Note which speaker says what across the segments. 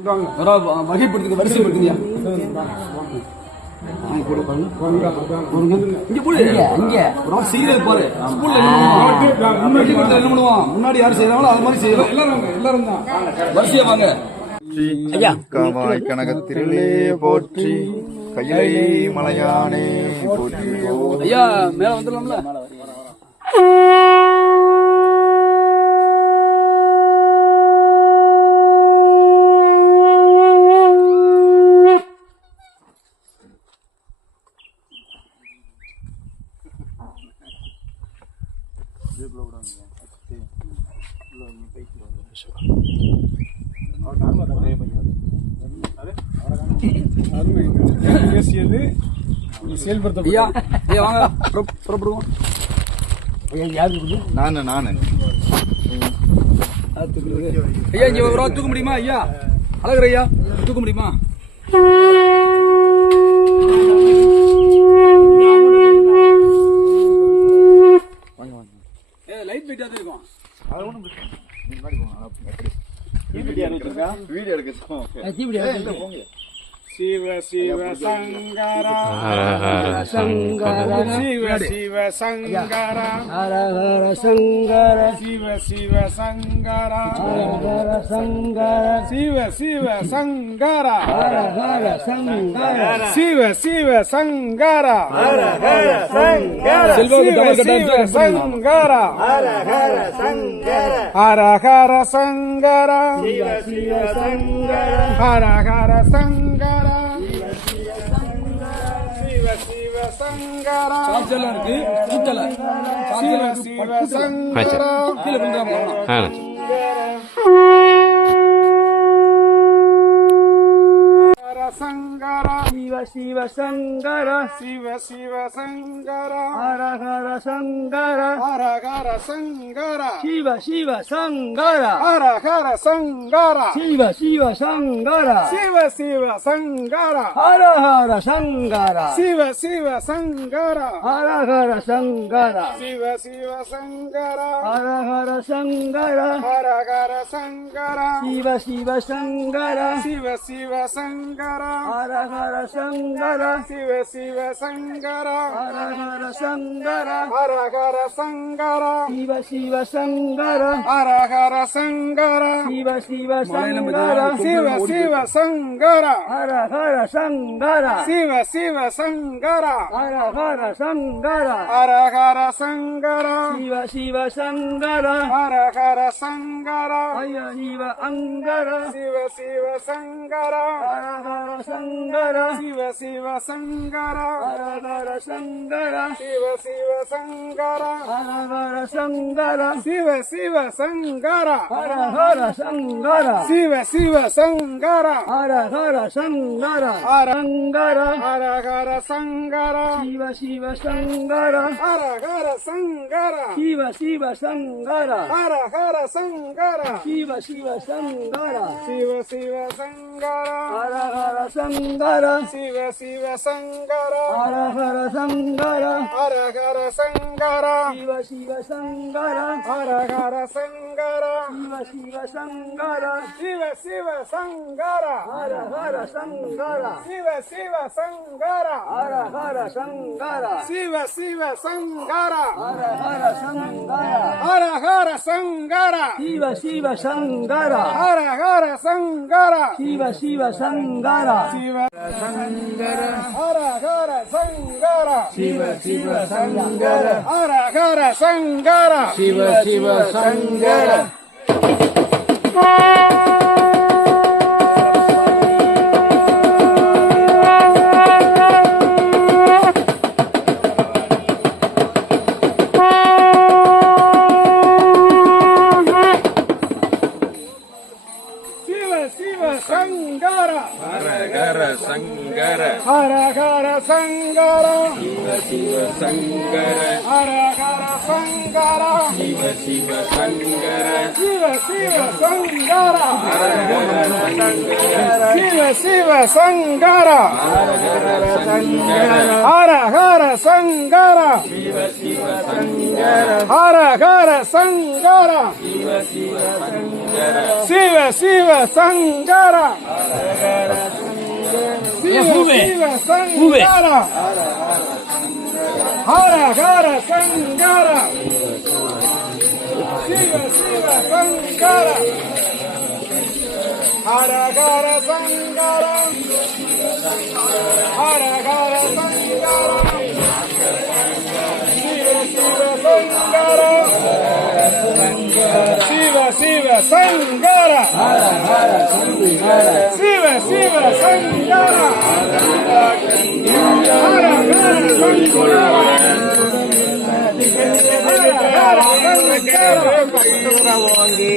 Speaker 1: வரா,
Speaker 2: வ- வகைப்படுத்துங்க வரிசைப்படுத்துங்க இங்க போடு இங்க ஒரு செய்யறது பாரு. ஸ்கூல்ல என்ன பண்ணுவோம்? முன்னாடி யார் செய்யறாங்களோ அது மாதிரி செய்யறோம் எல்லாரும் எல்லாரும் தான். வரிசையா வாங்க.
Speaker 3: காவாய் கனகத்திரளே போற்றி கையிலை மலையானே போற்றி.
Speaker 2: ஐயா மேல வந்துடலாம்ல பேசியது செயல்படுத்த ஐயா ஐயா வாங்க புற- புறப்படுவோம்
Speaker 3: நானு நானு.
Speaker 2: ஐயா இங்க தூக்க முடியுமா ஐயா? அழகர் ஐயா தூக்க முடியுமா?
Speaker 3: 对的，那个是。
Speaker 1: சிவ சிவ சங்கரா.
Speaker 4: சிவ
Speaker 1: சிவ சங்கரா. சிவ சிவ சங்கரா. சிவ சிவ சங்கரா. சிவ சிவ சங்கரா.
Speaker 2: செல்வாக்கு டவர் சிவ கட்டாயம்
Speaker 1: சங்கரா. ஹர
Speaker 4: ஹர சங்கரா.
Speaker 1: ஹர ஹர சங்கரா.
Speaker 4: சிவ சிவ சங்கரா. சார்ஜெல்லாம் இருக்கு கூட்டல சிவ சிவ சங்கரா.
Speaker 1: கீழே விழுந்துடாம Hara
Speaker 4: ラしわさんがら。
Speaker 1: しわしわさんがら。
Speaker 4: あらがらさんがら。
Speaker 1: あらがらさんがら。
Speaker 4: しわしわさんがら。
Speaker 1: あらがらさんがら。
Speaker 4: しわしわさんがら。し
Speaker 1: わしわさんがら。
Speaker 4: あらがらさんがら。
Speaker 1: しわしわさんガら。
Speaker 4: あらがらさんガら。
Speaker 1: シわしわさんガら。
Speaker 4: あらがらさんがら。あ
Speaker 1: らがらさんがら。
Speaker 4: しわしわさんがら。
Speaker 1: しわしわさんがら。
Speaker 4: あらハらさんガら。sangara
Speaker 1: sive sive sangara.
Speaker 4: Hara hara sangara
Speaker 1: hara hara sangara.
Speaker 4: Shiva shiva sangara.
Speaker 1: Hara hara sangara.
Speaker 4: Shiva shiva sangara.
Speaker 2: shiva shiva
Speaker 1: sangara.
Speaker 4: Hara hara sangara.
Speaker 1: Shiva shiva sangara.
Speaker 4: Hara hara sangara.
Speaker 1: Hara hara sangara.
Speaker 4: Shiva shiva sangara.
Speaker 1: Hara hara sangara.
Speaker 4: Aya shiva angara.
Speaker 1: Shiva sangara.
Speaker 4: Hara sangara.
Speaker 1: Shiva Shiva Sangara.
Speaker 4: Aradara Sandara
Speaker 1: Shiva Shiva Sangara.
Speaker 4: Aradara Sandara
Speaker 1: Shiva Shiva Sangara.
Speaker 4: Ara Aradara Sandara
Speaker 1: Shiva Shiva Sangara.
Speaker 4: Aradara Sandara Arangara
Speaker 1: Aragara Sangara.
Speaker 4: Shiva Shiva Sangara.
Speaker 1: Aragara Sangara.
Speaker 4: Shiva Shiva Sangara.
Speaker 1: Aragara Sangara.
Speaker 4: Shiva Shiva Sangara.
Speaker 1: Shiva Shiva Sangara.
Speaker 4: Aragara Sangara.
Speaker 1: Shiva Shiva Shiva Sangara.
Speaker 4: Hara Hara Sangara.
Speaker 1: Hara Hara Sangara.
Speaker 4: Shiva Shiva Sangara.
Speaker 1: Hara Hara Sangara.
Speaker 4: Shiva Shiva Sangara.
Speaker 1: Shiva Shiva Sangara.
Speaker 4: Hara Hara Sangara.
Speaker 1: Shiva Shiva Sangara.
Speaker 4: Hara Hara Sangara.
Speaker 1: Shiva Shiva Sangara.
Speaker 4: Hara Hara Sangara.
Speaker 1: Hara Hara Sangara.
Speaker 4: Shiva Shiva Sangara.
Speaker 1: Hara Hara Sangara.
Speaker 4: Shiva Shiva Sangara.
Speaker 1: Shiva Sangara. Sangara Hara Hara Sangara Shiva
Speaker 4: Shiva
Speaker 1: Sangara Hara Hara Sangara
Speaker 2: Shiva Shiva
Speaker 4: Sangara
Speaker 1: சங்கரா சிவ சங்கர ஹர ஹர சங்கரா சிவ சிவ
Speaker 2: சங்கர
Speaker 1: சிவ சிவ சங்கரா Hara
Speaker 2: Sankara
Speaker 1: Shiva Shiva Sankara Hara Hara Sankara Hara Hara Sankara Shiva Shiva Sankara
Speaker 4: Shiva Shiva Sankara
Speaker 1: Hara Hara Sankara Shiva Shiva Sankara Hara Hara sube, Hara, gara, sangara. Siva, siva, sangara. Hara, gara, sangara. Hara, gara, sangara. Siva, siva, sangara. Siva, siva, sangara. Hara,
Speaker 4: hara, sangara.
Speaker 1: Siva, siva, sangara. வாங்கி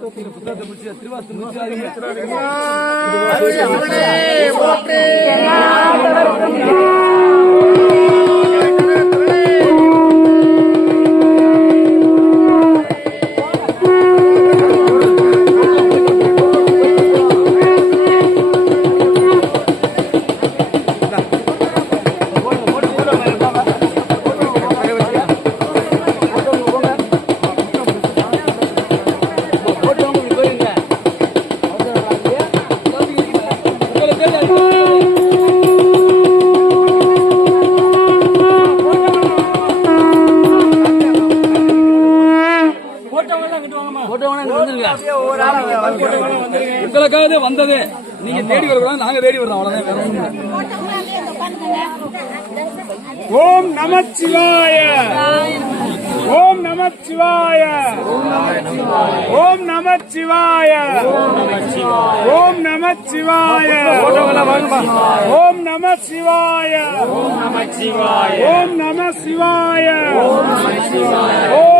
Speaker 2: తిరుపతి உங்களுக்காக வந்தது. நீங்க தேடி வரக்கூடாது நாங்க தேடி வர்றோம் அவ்வளவுதான்
Speaker 1: ஓம் நம சிவாய. ஓம் நம சிவாய. ஓம் நம சிவாய. ஓம் நம சிவாய. ஓம் நம சிவாய. ஓம் நம சிவாய. ஓம்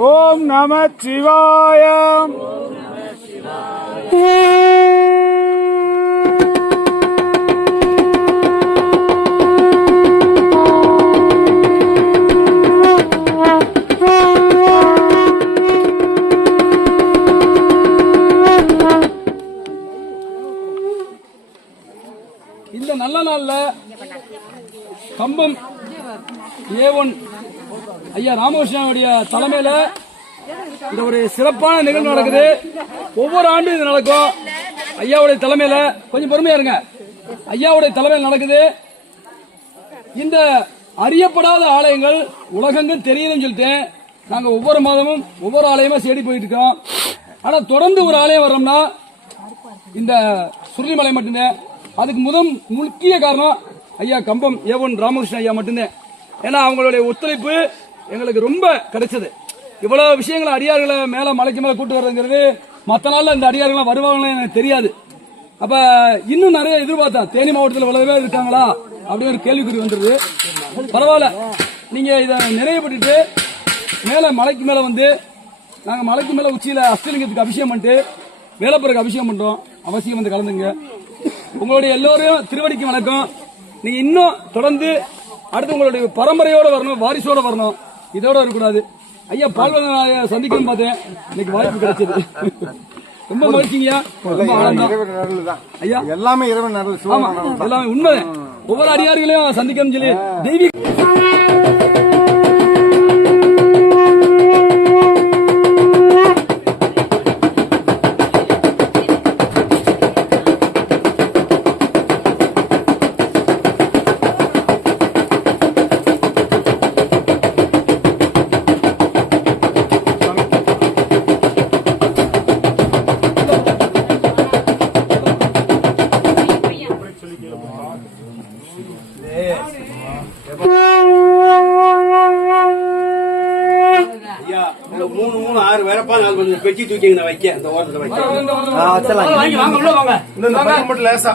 Speaker 1: ஓம் நம சிவாய.
Speaker 2: இந்த நல்ல நாள்ல கம்பம் ஏ ஒன் ஐயா ராமகிருஷ்ணனுடைய தலைமையில இந்த ஒரு சிறப்பான நிகழ்வு நடக்குது. ஒவ்வொரு ஆண்டும் இது நடக்கும். ஐயாவுடைய தலைமையில கொஞ்சம் பொறுமையா இருங்க. ஐயாவுடைய தலைமையில் நடக்குது. இந்த அறியப்படாத ஆலயங்கள் உலகங்கள் தெரியுதுன்னு சொல்லிட்டு நாங்க ஒவ்வொரு மாதமும் ஒவ்வொரு ஆலயமா தேடி போயிட்டு இருக்கோம். ஆனா தொடர்ந்து ஒரு ஆலயம் வர்றோம்னா இந்த சுருளிமலை மட்டும்தான். அதுக்கு முதல் முக்கிய காரணம் ஐயா கம்பம் ஏவன் ராமகிருஷ்ணன் ஐயா மட்டும்தான். ஏன்னா அவங்களுடைய ஒத்துழைப்பு எங்களுக்கு ரொம்ப கிடைச்சது. இவ்வளவு விஷயங்களை அடியார்களை மேல மலைக்கு மேல கூட்டு வர்றதுங்கிறது மற்ற நாள்ல இந்த அடியார்கள் வருவாங்கன்னு எனக்கு தெரியாது. அப்ப இன்னும் நிறைய எதிர்பார்த்தேன். தேனி மாவட்டத்தில் இவ்வளவு பேர் இருக்காங்களா? அப்படின்னு ஒரு கேள்விக்குறி வந்துருது. பரவாயில்ல. நீங்க இதை நிறைவுபட்டுட்டு மேல மலைக்கு மேல வந்து நாங்க மலைக்கு மேல உச்சியில அஷ்டலிங்கத்துக்கு அபிஷேகம் பண்ணிட்டு வேலைப்பருக்கு அபிஷேகம் பண்றோம். அவசியம் வந்து கலந்துங்க. உங்களுடைய எல்லோரையும் திருவடிக்கு வணக்கம். நீங்க இன்னும் தொடர்ந்து அடுத்து உங்களுடைய பரம்பரையோட வரணும் வாரிசோட வரணும். இதோட இருக்கக்கூடாது ஐயா பால்வன சந்திக்கணும் பார்த்தேன். இன்னைக்கு வாய்ப்பு கிடைச்சது. ரொம்ப மகிழ்ச்சிங்கய்யா. ஐயா.
Speaker 3: எல்லாமே சிவன் அருள்
Speaker 2: எல்லாமே உண்மைதான். ஒவ்வொரு அடியார்களையும் சந்திக்கணும்னு சொல்லி தெய்வீக
Speaker 5: கொஞ்சம் பெட்டி தூக்கி வைக்க? இந்த ஓரத்துல வைக்க.
Speaker 2: ஆ, வச்சலாம். வாங்க வாங்க உள்ள வாங்க. இந்த மட்டும்
Speaker 5: லேசா.